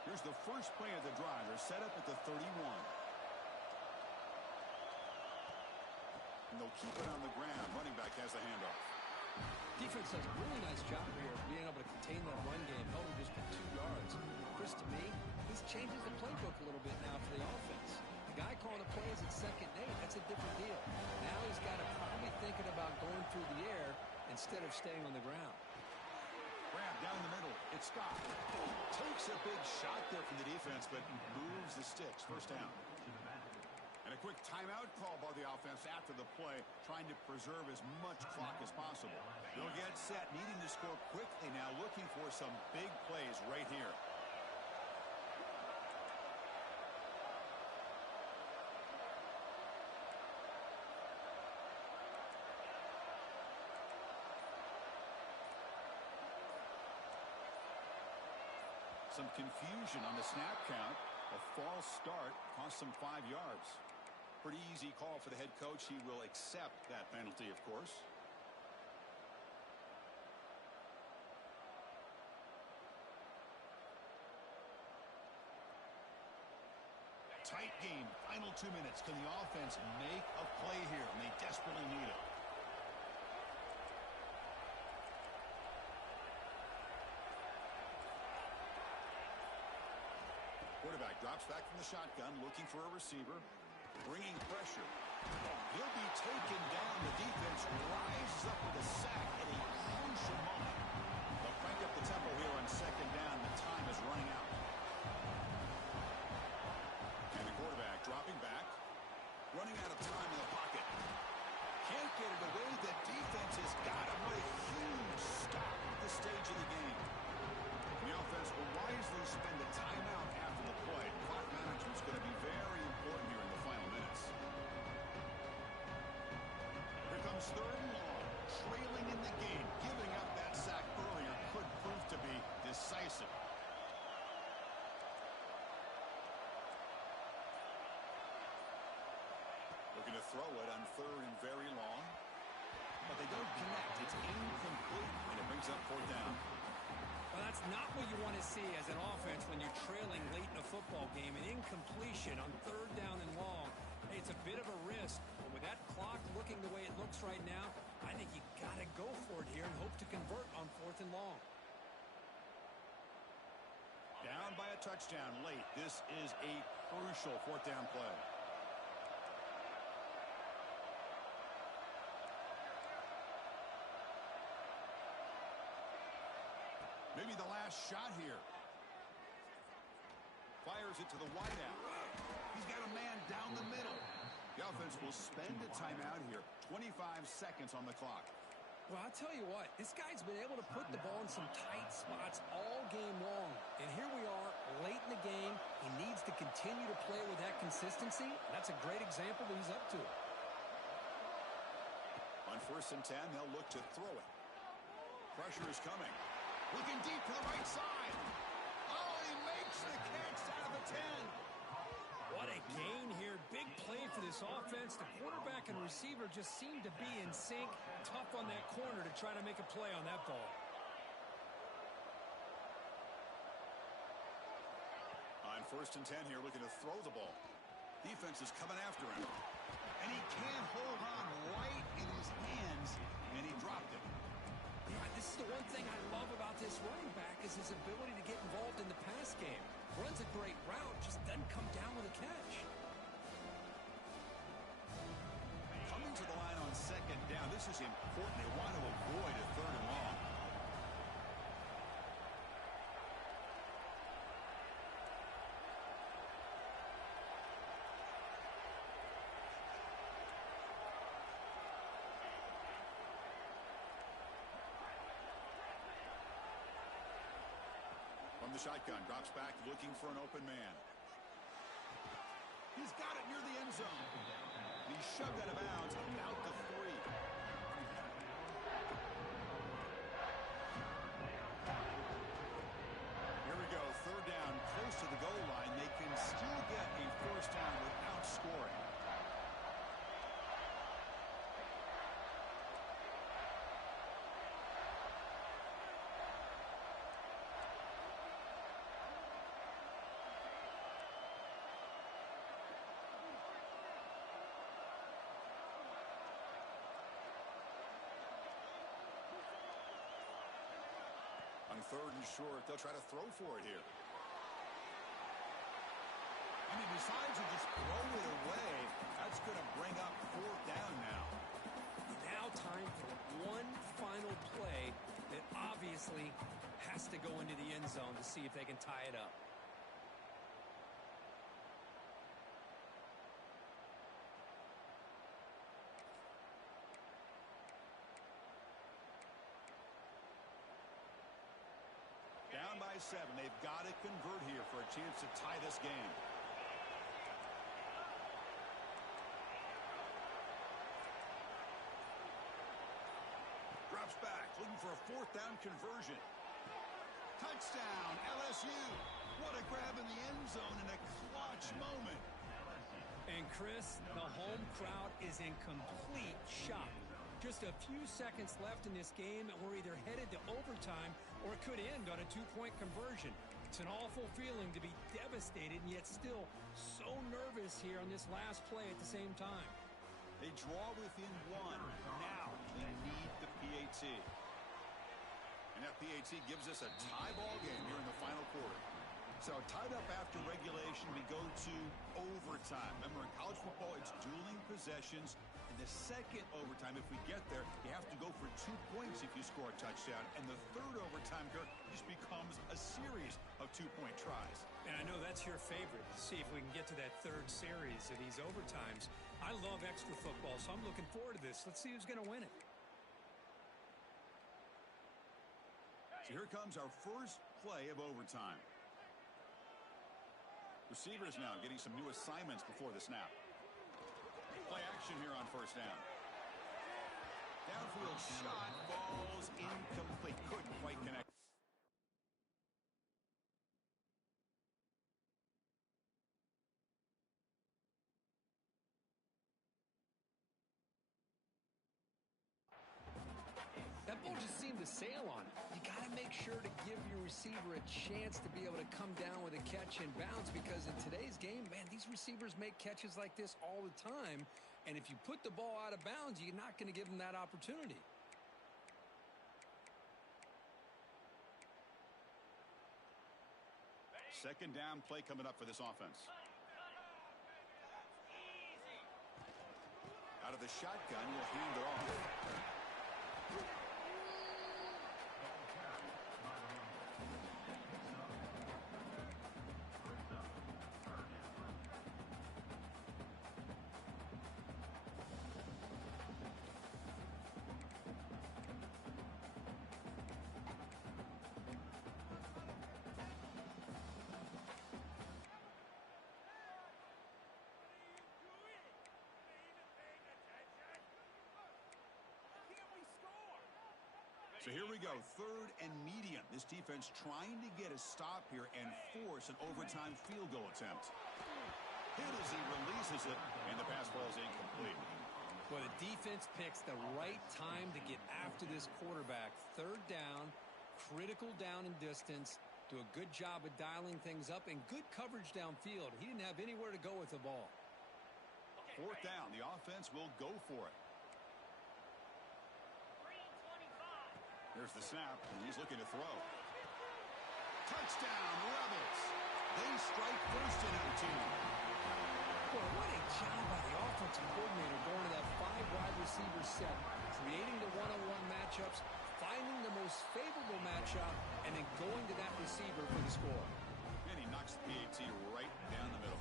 Here's the first play of the drive. They're set up at the 31. And they'll keep it on the ground. Running back has the handoff. Defense does a really nice job here of being able to contain that run game, held him just for 2 yards. Chris, to me, he's changes the playbook a little bit now for the offense. The guy calling the plays at 2nd and 8, that's a different deal. Now he's got to probably thinking about going through the air instead of staying on the ground. Grab down the middle. It's Scott. Takes a big shot there from the defense, but moves the sticks. First down. And a quick timeout call by the offense after the play, trying to preserve as much clock as possible. They'll get set, needing to score quickly now, looking for some big plays right here. Some confusion on the snap count. A false start cost them 5 yards. Pretty easy call for the head coach. He will accept that penalty, of course. Tight game. Final 2 minutes. Can the offense make a play here? And they desperately need it. Quarterback drops back from the shotgun, looking for a receiver, bringing pressure. He'll be taken down. The defense rises up with a sack at a crucial moment. They'll crank up the tempo here on 2nd down. The time is running out. And the quarterback dropping back, running out of time in the pocket. Can't get it away. The defense has got him. What a huge stop at this stage of the game. The offense will wisely spend a timeout after the play. Clock management is going to be very important here in the final minutes. Here comes 3rd and long. Trailing in the game. Giving up that sack earlier could prove to be decisive. Looking to throw it on 3rd and very long. But they don't connect. It's incomplete. And it brings up 4th down. Well, that's not what you want to see as an offense when you're trailing late in a football game. An incompletion on 3rd down and long. Hey, it's a bit of a risk, but with that clock looking the way it looks right now, I think you got to go for it here and hope to convert on 4th and long. Down by a touchdown late. This is a crucial 4th down play. Maybe the last shot here. Fires it to the wideout. He's got a man down the middle. The offense will spend a timeout here. 25 seconds on the clock. Well, I'll tell you what, this guy's been able to put the ball in some tight spots all game long. And here we are, late in the game. He needs to continue to play with that consistency. That's a great example that he's up to it. On 1st and 10, they'll look to throw it. Pressure is coming. Looking deep to the right side. Oh, he makes the catch out of the 10. What a gain here. Big play for this offense. The quarterback and receiver just seem to be in sync. Tough on that corner to try to make a play on that ball. On 1st and 10 here, looking to throw the ball. Defense is coming after him. And he can't hold on right in his hands. And he dropped it. Yeah, this is the one thing I love about this running back is his ability to get involved in the pass game. Runs a great route, just doesn't come down with a catch. Coming to the line on 2nd down. This is important. They want to avoid a 3rd and long. From the shotgun, drops back, looking for an open man. He's got it near the end zone. He's shoved out of bounds about the 3. Here we go, 3rd down, close to the goal line. They can still get a 1st down without scoring. On third and short, they'll try to throw for it here. And he decides to just throw it away. That's going to bring up fourth down now. Now time for one final play that obviously has to go into the end zone to see if they can tie it up. Down by 7. They've got to convert here for a chance to tie this game. Drops back, looking for a fourth down conversion. Touchdown, LSU. What a grab in the end zone in a clutch moment. And Chris, the home crowd is in complete shock. Just a few seconds left in this game, and we're either headed to overtime or it could end on a two-point conversion. It's an awful feeling to be devastated and yet still so nervous here on this last play at the same time. They draw within one. Now they need the PAT. And that PAT gives us a tie ball game here in the final quarter. So tied up after regulation, we go to overtime. Remember, in college football, it's dueling possessions. In the second overtime, if we get there, you have to go for 2 points if you score a touchdown. And the third overtime, Kirk, just becomes a series of 2-point tries. And I know that's your favorite. See if we can get to that third series of these overtimes. I love extra football, so I'm looking forward to this. Let's see who's going to win it. So here comes our first play of overtime. Receivers now getting some new assignments before the snap. Play action here on first down. Downfield shot falls incomplete. Couldn't quite connect. That ball just seemed to sail on it. You got to make sure to give your receiver a chance to be able to come down with a catch and bounce, because in today's game, man, these receivers make catches like this all the time. And if you put the ball out of bounds, you're not going to give them that opportunity. Second down play coming up for this offense. Out of the shotgun, will hand it off. So here we go, third and medium. This defense trying to get a stop here and force an overtime field goal attempt. Hit as he releases it, and the pass falls incomplete. Well, the defense picks the right time to get after this quarterback. Third down, critical down and distance. Do a good job of dialing things up, and good coverage downfield. He didn't have anywhere to go with the ball. Fourth down, the offense will go for it. There's the snap, and he's looking to throw. Touchdown, Rebels. They strike first in 18. Boy, what a job by the offensive coordinator going to that 5-wide receiver set, creating the one-on-one matchups, finding the most favorable matchup, and then going to that receiver for the score. And he knocks the PAT right down the middle.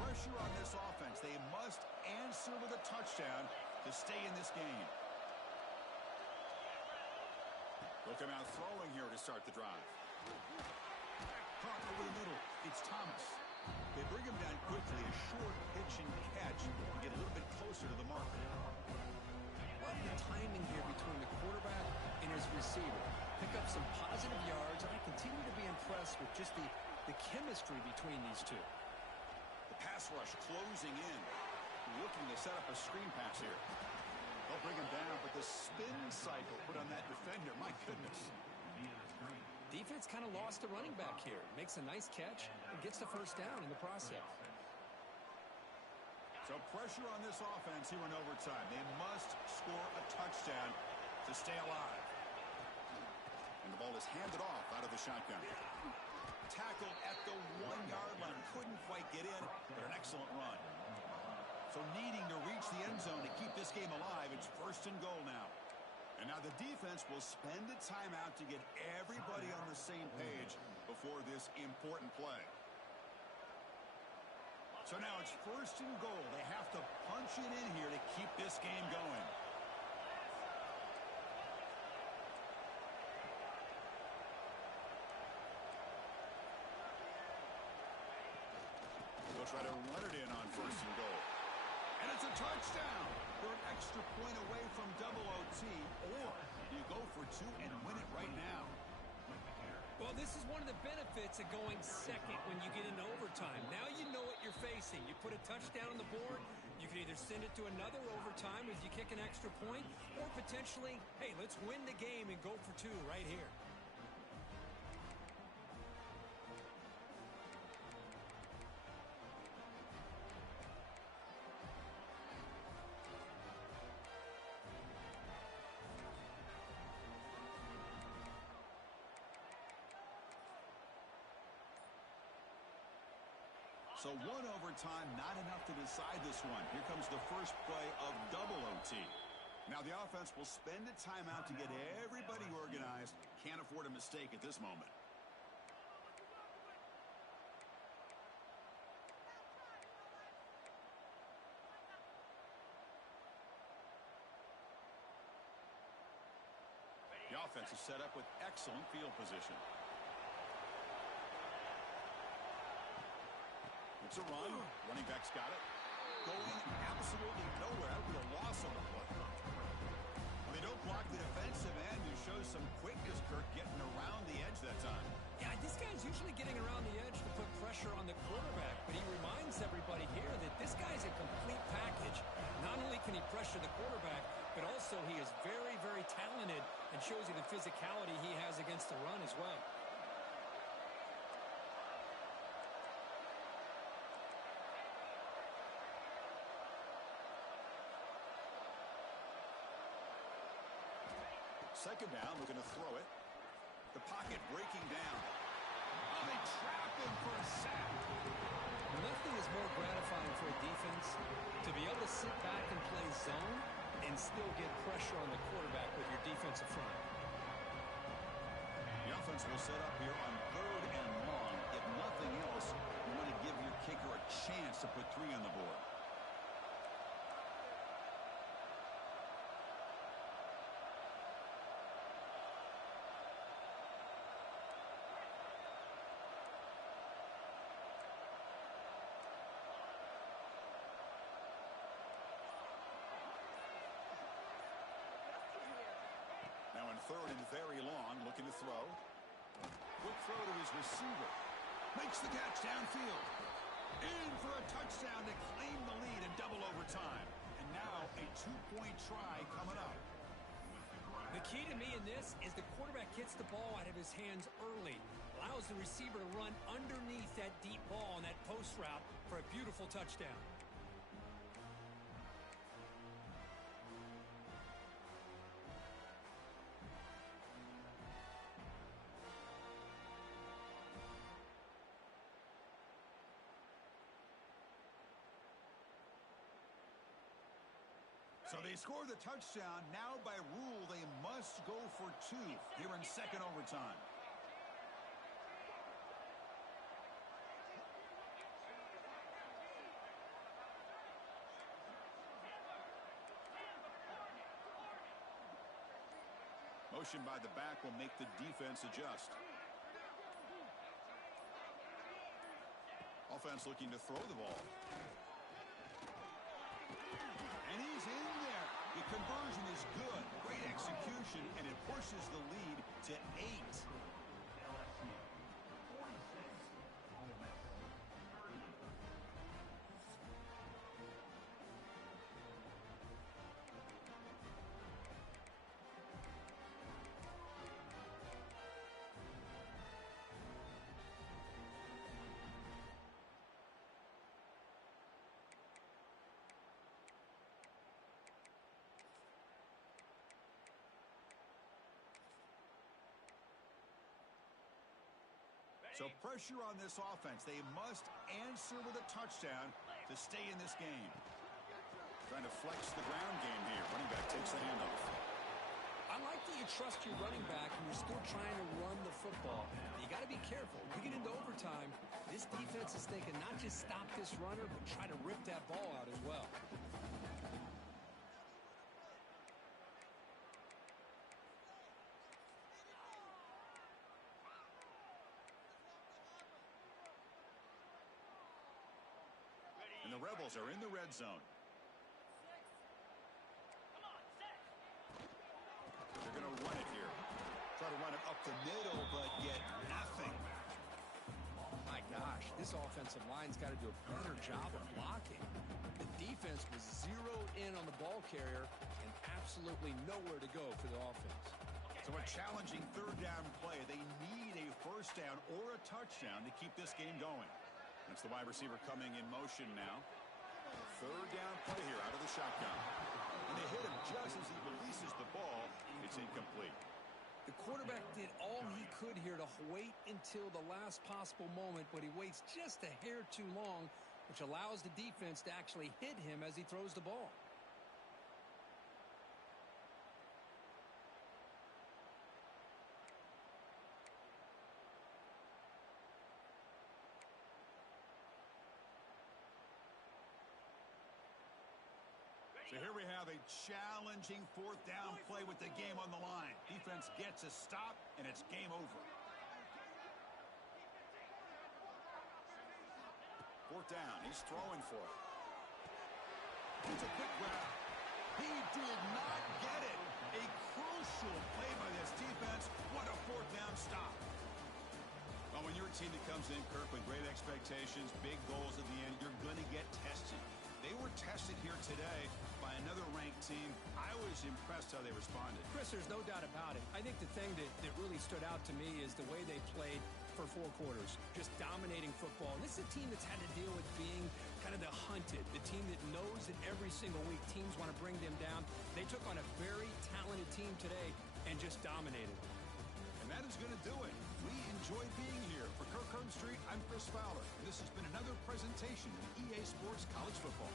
Pressure on this offense. They must answer with a touchdown to stay in this game. Look him out throwing here to start the drive. Caught over the middle. It's Thomas. They bring him down quickly. A short pitch and catch to get a little bit closer to the mark. Love the timing here between the quarterback and his receiver. Pick up some positive yards, and I continue to be impressed with just the chemistry between these two. Pass rush closing in. Looking to set up a screen pass here. They'll bring him down, but the spin cycle put on that defender, my goodness. Defense kind of lost a running back here. Makes a nice catch and gets the first down in the process. So pressure on this offense here in overtime. They must score a touchdown to stay alive. And the ball is handed off out of the shotgun. Tackled at the 1-yard line. Couldn't quite get in, but an excellent run. So needing to reach the end zone to keep this game alive, it's 1st and goal now. And now the defense will spend a timeout to get everybody on the same page before this important play. So now it's 1st and goal. They have to punch it in here to keep this game going. They'll try to run it in on 1st and goal. And it's a touchdown. They're an extra point away from double OT, or you go for 2 and win it right now. Well, this is one of the benefits of going second when you get into overtime. Now you know what you're facing. You put a touchdown on the board, you can either send it to another overtime as you kick an extra point, or potentially, hey, let's win the game and go for 2 right here. So 1 overtime, not enough to decide this one. Here comes the first play of double OT. Now the offense will spend a timeout to get everybody organized. Can't afford a mistake at this moment. The offense is set up with excellent field position. It's a run. Running back's got it. Going absolutely nowhere. That would be a loss on the play. Well, they don't block the defensive end, who shows some quickness, Kirk, getting around the edge that time. Yeah, this guy's usually getting around the edge to put pressure on the quarterback, but he reminds everybody here that this guy's a complete package. Not only can he pressure the quarterback, but also he is very, very talented and shows you the physicality he has against the run as well. Second down, looking to throw it. The pocket breaking down. Oh, they trap him for a sack. Nothing is more gratifying for a defense to be able to sit back and play zone and still get pressure on the quarterback with your defensive front. The offense will set up here on 3rd and long. If nothing else, you want to give your kicker a chance to put 3 on the board. Now in 3rd and very long, looking to throw. Quick throw to his receiver. Makes the catch downfield. In for a touchdown to claim the lead in double overtime. And now a 2-point try coming up. The key to me in this is the quarterback gets the ball out of his hands early, allows the receiver to run underneath that deep ball on that post route for a beautiful touchdown. So they score the touchdown. Now by rule, they must go for 2 here in second overtime. Motion by the back will make the defense adjust. Offense looking to throw the ball. And he's in there. The conversion is good. Great execution, and it pushes the lead to 8. So pressure on this offense. They must answer with a touchdown to stay in this game. Trying to flex the ground game here. Running back takes the handoff. I like that you trust your running back and you're still trying to run the football. You got to be careful. You get into overtime, this defense is thinking not just stop this runner, but try to rip that ball out as well. And the Rebels are in the red zone. They're going to run it here. Try to run it up the middle, but get nothing. My gosh, this offensive line's got to do a better job of blocking. The defense was zeroed in on the ball carrier and absolutely nowhere to go for the offense. So a challenging third down play. They need a first down or a touchdown to keep this game going. That's the wide receiver coming in motion now. Third down play here out of the shotgun. And they hit him just as he releases the ball. It's incomplete. The quarterback did all he could here to wait until the last possible moment, but he waits just a hair too long, which allows the defense to actually hit him as he throws the ball. So here we have a challenging fourth down play with the game on the line. Defense gets a stop, and it's game over. Fourth down. He's throwing for it. It's a quick grab. He did not get it. A crucial play by this defense. What a fourth down stop. Well, when you're a team that comes in, Kirk, with great expectations, big goals at the end, you're going to get tested. They were tested here today by another ranked team. I was impressed how they responded. Chris, there's no doubt about it. I think the thing that really stood out to me is the way they played for 4 quarters, just dominating football. And this is a team that's had to deal with being kind of the hunted, the team that knows that every single week teams want to bring them down. They took on a very talented team today and just dominated. And that is going to do it. We enjoyed being here. For Kirk Herbstreit, I'm Chris Fowler. And this has been another presentation of EA Sports College Football.